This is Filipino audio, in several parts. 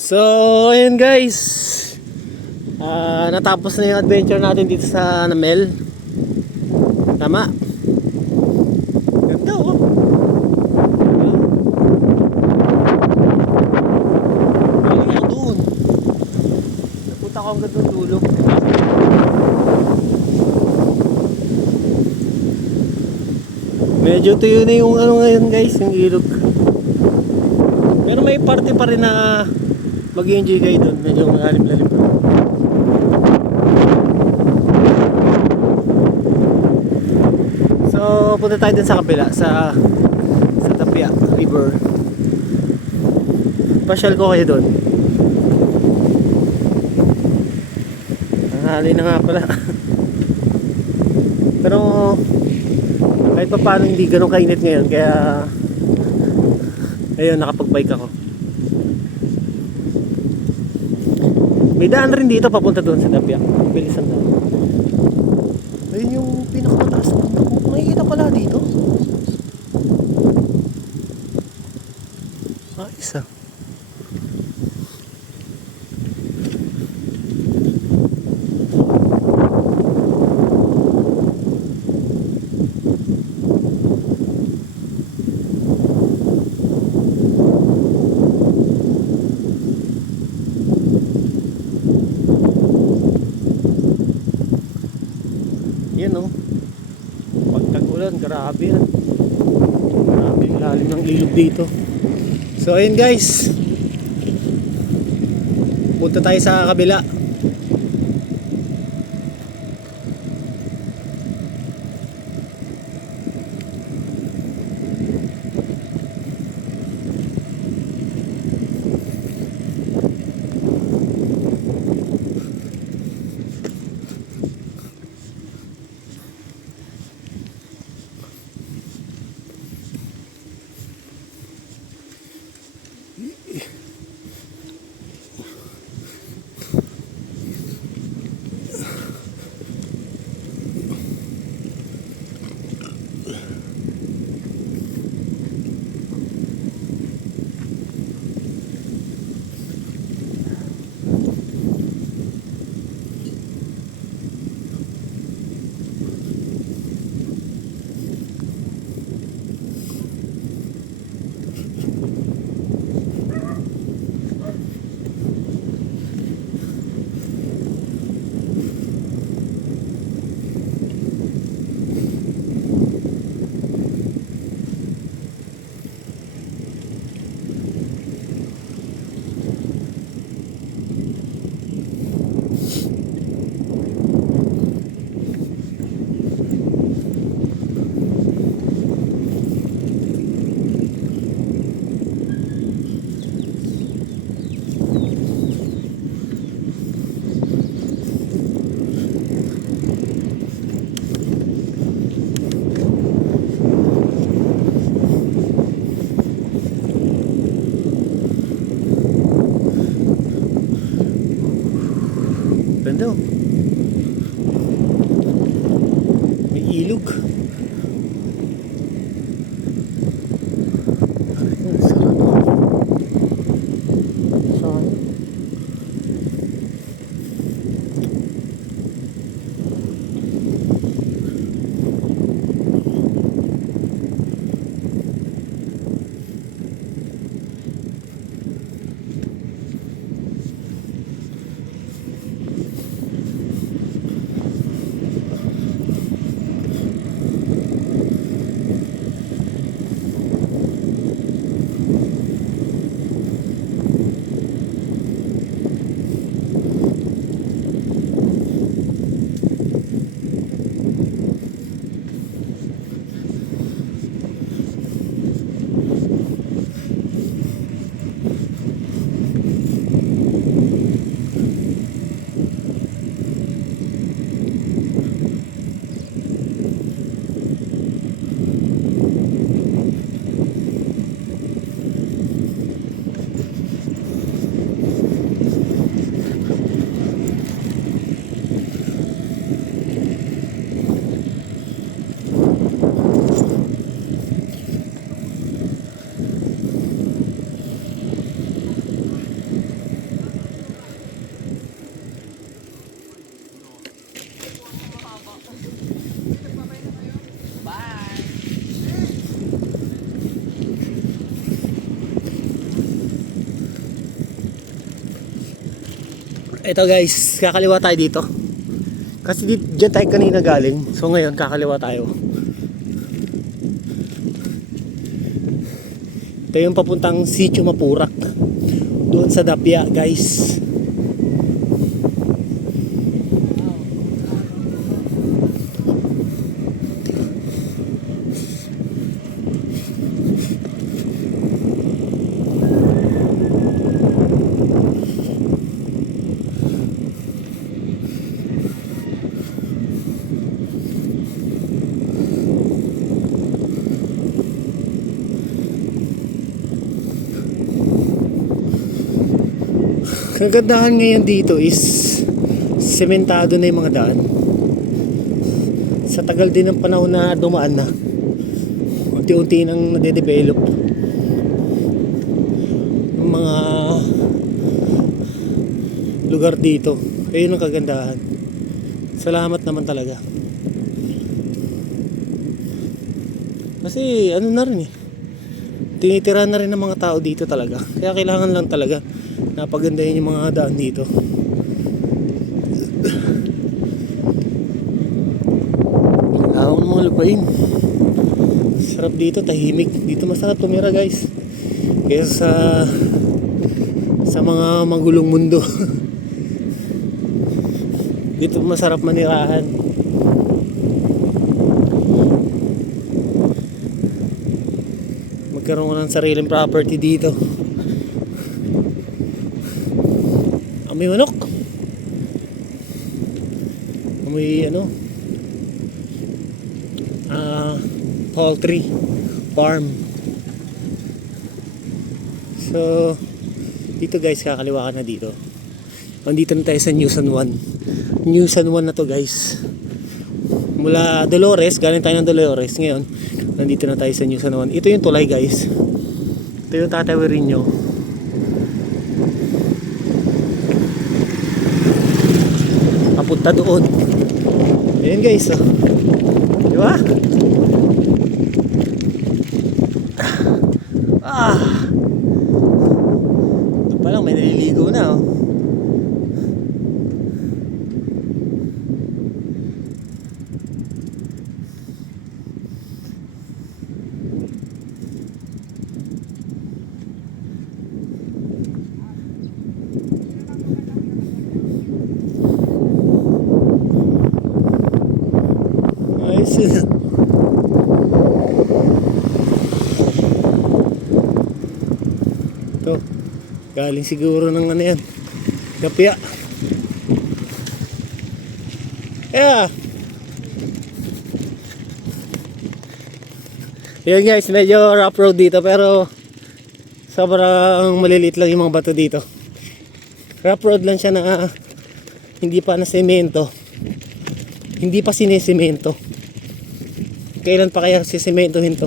So, ayun guys. Natapos na yung adventure natin dito sa Namel. Tama. Ganda oh. Galing ako doon. Napunta ko hanggang doon dulo. Medyo tuyo na yung ano ngayon guys, yung ilog. Pero may parte pa rin na mag-enjoy kayo doon. Medyo malalim-lalim pa. So, punta tayo din sa kabila, sa Tapia River. Pasyal ko kayo doon. Tanghali na nga pala. Pero kahit pa paano hindi ganun kainit ngayon, kaya ayun, nakapag-bike ako. May daan rin dito papunta doon sa Tapia. Bilisan na. Ayun yung pinakamataas na bundok. Makikita pala dito. Isa. Yan o. Pag tag-ulan, grabe yan. Grabe yung lalim ng ilog dito. So ayun guys, punta tayo sa kabila. Ganda oh. May ilog. Ayun, sarap. Saan? Ito guys, kakaliwa tayo dito. Kasi dyan tayo kanina galing. So ngayon kakaliwa tayo. Ito yung papuntang Sitio Mapurak. Doon sa Dapya guys. Kagandahan ngayon dito is sementado na yung mga daan. Sa tagal din ng panahon na dumaan na, unti-unti nang nade-develop yung mga lugar dito. Ayun ang kagandahan. Salamat naman talaga. Kasi ano na rin tinitira na rin ng mga tao dito talaga. Kaya kailangan lang talaga napagandahin yung mga daan dito. Lawak ng mga lupain. Sarap dito, tahimik. Dito masarap tumira guys. Kaysa sa mga magulong mundo. Dito masarap manirahan. Magkaroon ko ng sariling property dito. Amoy manok. Amoy poultry farm. So dito guys, kakaliwa ka na dito. Nandito na tayo sa New San Juan. New San Juan na to guys. Mula Dolores, galing tayo ng Dolores. Ngayon, nandito na tayo sa New San Juan. Ito yung tulay guys. Ito yung tatawirin nyo. Papunta doon. Ayan guys, di ba? Ito pa lang, may naliligo na Ayos yun. Ito, galing siguro ng yan, Dapya. Yan guys, medyo rough road dito pero sobrang maliliit lang yung mga bato dito. Rough road lang siya na hindi pa na semento. Hindi pa sinesemento. Kailan pa kaya sisementohin to?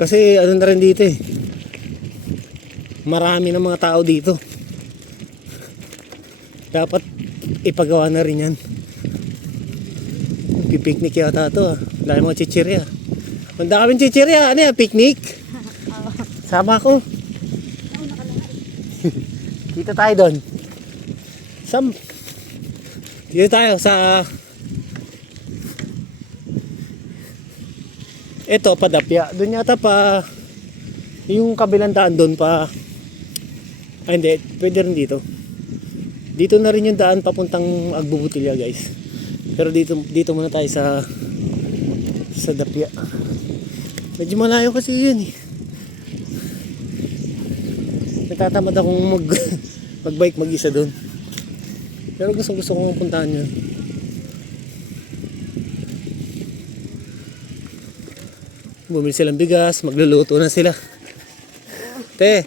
Kasi ano na rin dito marami ng mga tao dito. Dapat ipagawa na rin yan. Pipiknik yata ito Dahil mga chichirya. Ang daming chichirya. Ano yan? Picnic? Sama ko. Dito tayo doon. Dito tayo sa ito pa Dapya. Doon yata pa yung kabilang daan doon pa. Ay hindi, pwede rin dito. Dito na rin yung daan papuntang Agbubutilya guys. Pero dito muna tayo sa Dapya. Medyo malayo kasi yun Natatamad akong magbike mag-isa doon. Pero gusto kong puntahan yun. Bumili silang bigas, magluluto na sila. Te,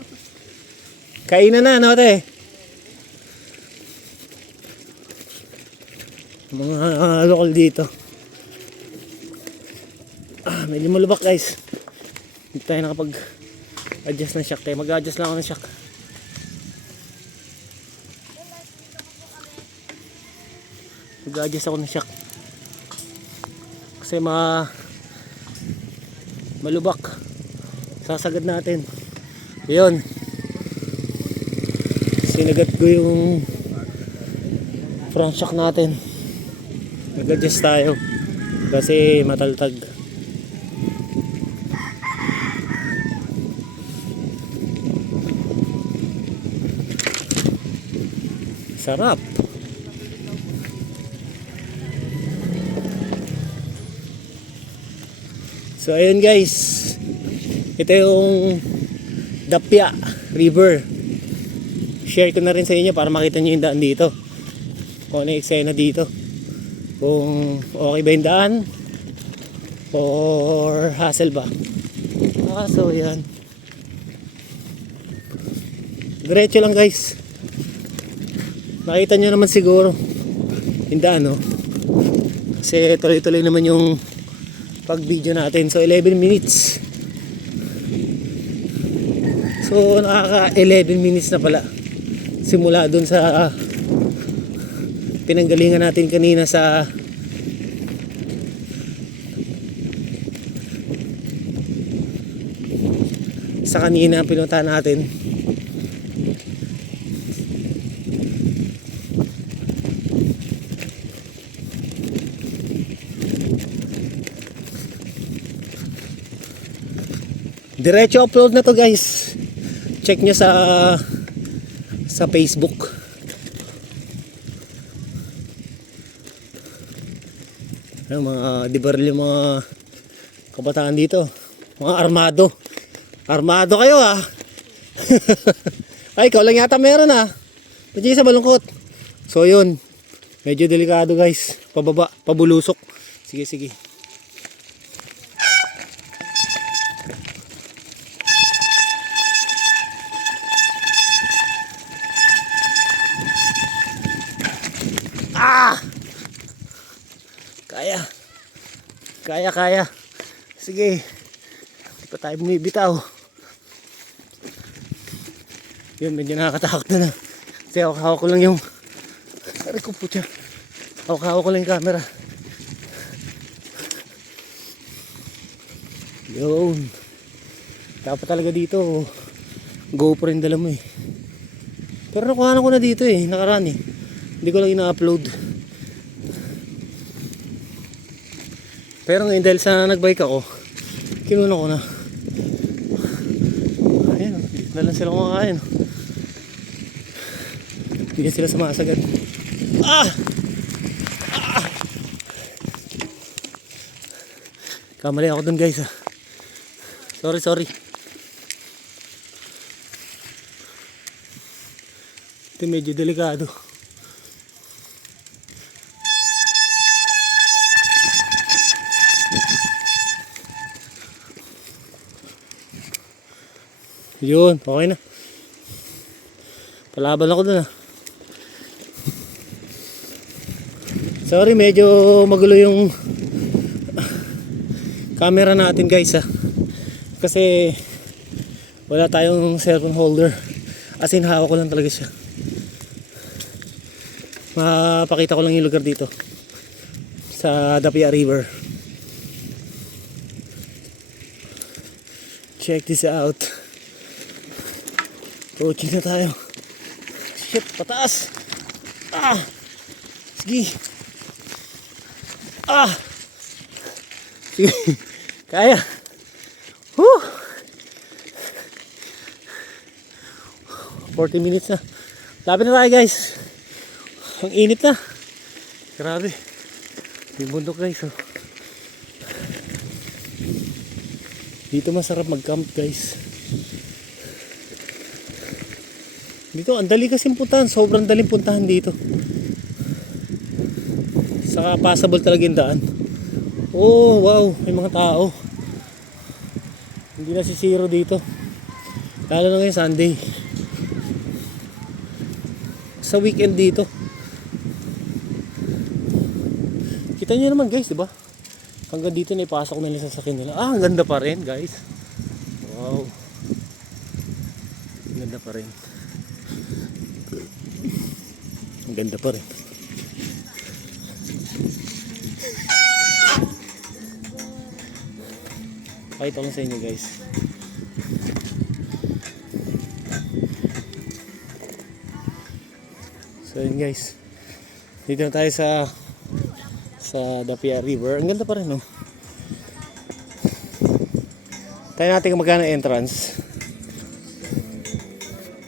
kainan na, no, te? Mga lokal dito. Medyo malubak guys. Hindi tayo nakapag-adjust ng shock. Tayo mag-adjust lang ako ng shock. Mag-adjust ako ng shock. Kasi malubak. Sasagad natin. Yun. Sinagat ko yung front shock natin. Nag-adjust tayo kasi mataltag. Sarap. So ayun guys, ito yung Dapya River. Share ko na rin sa inyo para makita nyo yung daan dito, kung ano yung eksena dito, kung okay ba yung daan or hassle ba. So yan, diretso lang guys. Makita nyo naman siguro yung daan, no? Kasi tuloy-tuloy naman yung pag video natin. So 11 minutes. So nakaka 11 minutes na pala simula dun sa pinanggalingan natin kanina sa kanina pinuntahan natin. Diretso upload na to guys. Check nyo sa Facebook. Yung mga dibaril yung mga kabataan dito. Mga armado. Armado kayo ah. Ay, ikaw lang yata meron ah. Medyo sa balungkot. So yun. Medyo delikado guys. Pababa, pabulusok. Sige, sige. Ah! Kaya. Kaya. Sige. Hindi pa tayo bumibitaw. Yun, medyo nakakatakot na. Kasi hawak ko lang yung... Aray ko po siya. Hawak ko lang yung camera. Yun. Dapat talaga dito. GoPro yung dala mo eh. Pero nakuha ko na dito eh. Nakaraan eh. Hindi ko lang ina-upload. Pero ngayon dahil sa nagbike ako, kinuna ko na. Ayan, dito na lang sila kumakain. Hindi sila sumasagad. Kamali ako dun guys ah. Sorry. Ito medyo delikado. Yun, okay na. Palaban ako dun ah. Sorry, medyo magulo yung camera natin guys ah. Kasi wala tayong cellphone holder. As in, hawak ko lang talaga siya. Mapakita ko lang yung lugar dito sa Dapya River. Check this out. Coaching na tayo. Shit, pataas. Sige. Sige. Kaya. Woo! 40 minutes na. Lapit na tayo guys. Ang init na. Grabe. Yung bundok guys oh. Dito masarap mag-camp guys. Dito ang dali kasing puntahan. Sobrang daling puntahan dito. Saka passable talaga yung daan. Oh wow, may mga tao. Hindi na sisiro dito. Lalo na ngayon Sunday. Sa weekend dito. Kita nyo naman guys, diba? Hanggang dito na ipasok na nila sa sakin nila. Ang ganda pa rin guys. Wow. Ang ganda pa rin. Ang ganda pa rin. Pakita ko sa inyo guys. So yun guys. Dito na tayo sa Dapia River. Ang ganda pa rin, no? Tayo natin kung magkano entrance.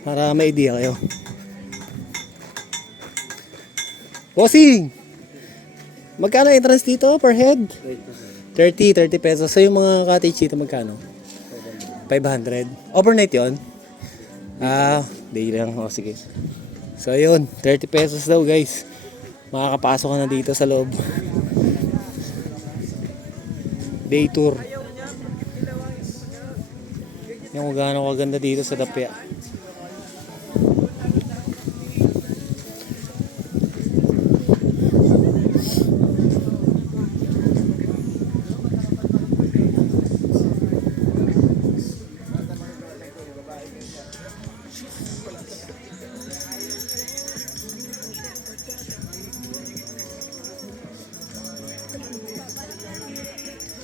Para may idea kayo. Bossing! Magkano entrance dito per head? 30 pesos. So yung mga cottage dito magkano? 500. Overnight yon? Day lang. O sige. So ayun, 30 pesos daw guys. Makakapasok ka na dito sa loob. Day tour. Yung kung gaano kaganda dito sa Dapia.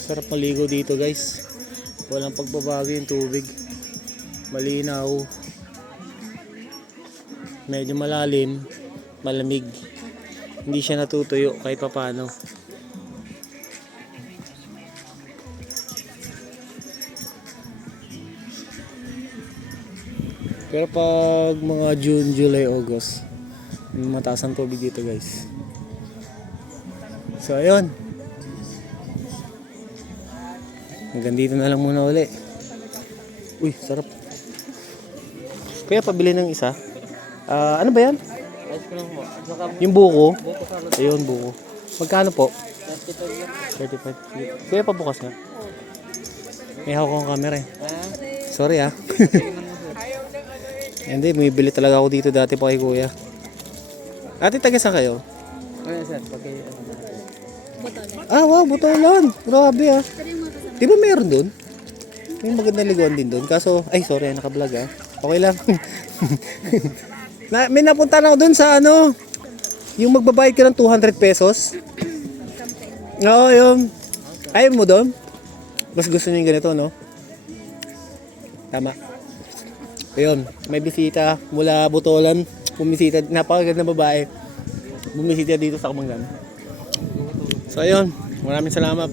Sarap maligo dito guys. Walang pagbabago yung tubig. Malinaw. Medyo malalim. Malamig. Hindi siya natutuyo kahit papano. Pero pag mga June, July, August, mataas ang tubig dito guys. So ayun. Hanggang dito na lang muna uli. Uy, sarap. Kaya pabili ng isa. Ano ba yan? Ice cream po. Yung buko. Buko salad. Ayun, buko. Magkano po? 35. 35. Kaya pabukas na. May hawak akong camera eh. Ah, Sorry ah. Hindi, bumibili talaga ako dito dati pa kay kuya. Ate, taga saan kayo? ano sir? Pagkay, Wow, Butolan. Grabe ah. Di ba meron doon? May magandang liguan din doon. Kaso, ay sorry, naka-vlog ah. Okay lang. May napunta na ako doon sa ano, yung magbabayad ka ng 200 pesos. Oo, yun. Ayaw mo doon? Mas gusto niyo yung ganito, no? Tama. Ayun, may bisita mula Butolan. Bumisita, napakaganda babae. Bumisita dito sa Kamangan. So ayun, maraming salamat.